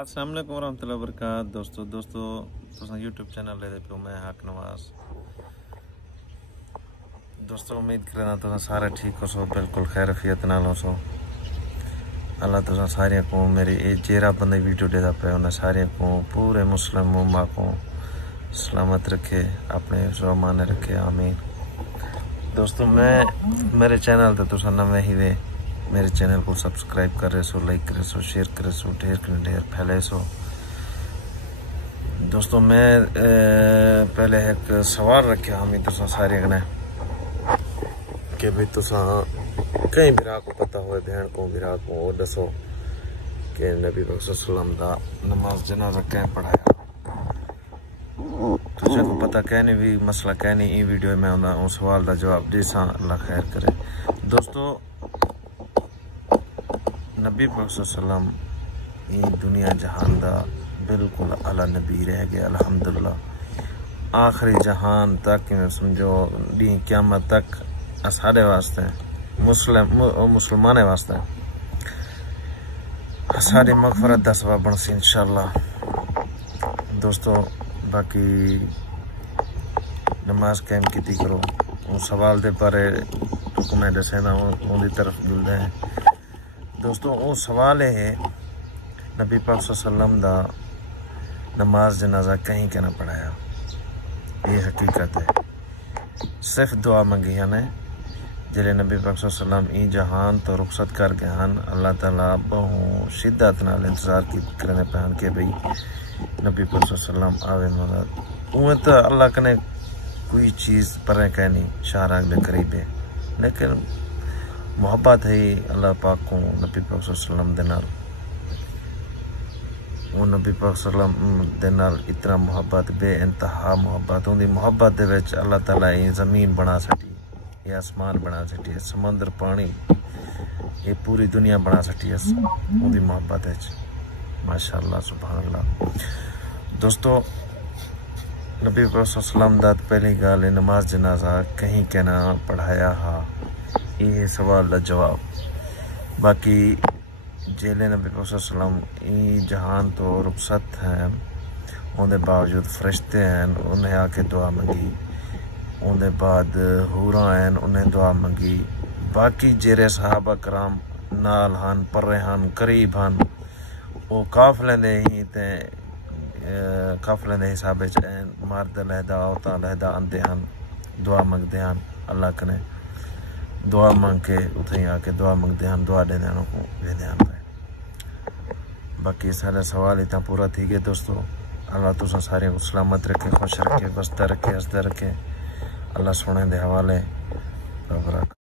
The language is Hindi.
अस्सलाम वालेकुम रहमतुल्लाहि व बरकातहू। दोस्तों तुम यूट्यूब चैनल ले पे मैं हक नवाज। दोस्तों उम्मीद करना तुम सारे ठीक हो सो, बिल्कुल खैरफियत नाल हो सो। अल्लाह तुम सारिया को मेरी जेरा बंदे वीडियो देता पे उन्हें सारिया को पूरे मुस्लिम उम्मा को सलामत रखे, अपने ज़माने रखे, आमीन। दोस्तों मैं मेरे चैनल तो तुम नवे ही वे मेरे चैनल को सब्सक्राइब करे सो, लाइक करे सो, शेयर करे सो, ढेर ढेर फैले सो। दोस्तों मैं पहले एक सवाल रखे हमें तुसा सारे ने कि भी तुसा कहीं बिरा को पता हो बहन को बिरा को दसो कि नबी सल्लम दा नमाज जनाजा कैं पढ़ाया। तुझे को पता कहने भी मसला कहने ई वीडियो में उस सवाल का जवाब दे सा, अल्लाह खैर करे। दोस्तों नबी सल्लम ई दुनिया जहान दा बिल्कुल अला नबी रह गया, अल्हम्दुलिल्लाह। आखिरी जहान तक समझो डी क़यामत तक साढ़े वास्ते मुसलमाने वास्ते सारी मगफरत दा सबब बनसी इंशाअल्लाह। दोस्तों बाकी नमाज कायम की करो, उस सवाल दे बारे मैं दसे ना उनकी तरफ जुलते हैं। दोस्तों वो सवाल है नबी पाक सल्लम दा नमाज जनाजा कहीं के ना पढ़ाया। ये हकीकत है, सिर्फ दुआ मंगी ने जिले नबी पाक सल्लम ई जहान तो रुखसत कर गए हैं। अल्लाह ताला बहु शिद्दत नाल इंतजार की करने पहन के भाई नबी पाक सल्लम आवे मदद उमें तो अल्लाह कने कोई चीज़ पर कहनी शाहराग दे करीब है, लेकिन मोहब्बत है अल्लाह पाक को नबी पाक सल्लम दे नाल। वो नबी पाक सल्लम दे नाल इतना मोहब्बत बेइंतहा मोहब्बत उनकी मोहब्बत दे विच अल्लाह ताला ये ज़मीन बना सकी, ये आसमान बना सकी, समंदर पानी ये पूरी दुनिया बना सकी उनकी मोहब्बत है। माशाअल्लाह सुभान अल्लाह। दोस्तों नबी पाक सल्लम दा पहली गाल नमाज जनाजा कहीं के ना पढ़ाया हा, ये सवाल का जवाब। बाकी जेले नबी पाक सल्लम ई जहान तो रुखसत हैं, उनके बावजूद फरिश्ते हैं उन्हें आके दुआ मंगी, उनके बाद हूरा हैं उन्हें दुआ मंगी। बाकी जेरे सहाबा कराम नाल हन पर्रे हन करीब हन वो काफले ने ही ते काफले के हिसाब से मर्द लहदा औरतां लहदा आते हैं, दुआ मंगते हैं अल्लाह कने, दुआ मंग के उथे आके दुआ मंगते हैं, दुआ देते हैं को वेंदे हैं। बाकी सारे सवाल इतना पूरा थी गए। दोस्तों अल्लाह तुसा सारे को सलामत रखे, खुश रखे, बसता रखे, हंसता रखे। अल्लाह सोने दे हवाले।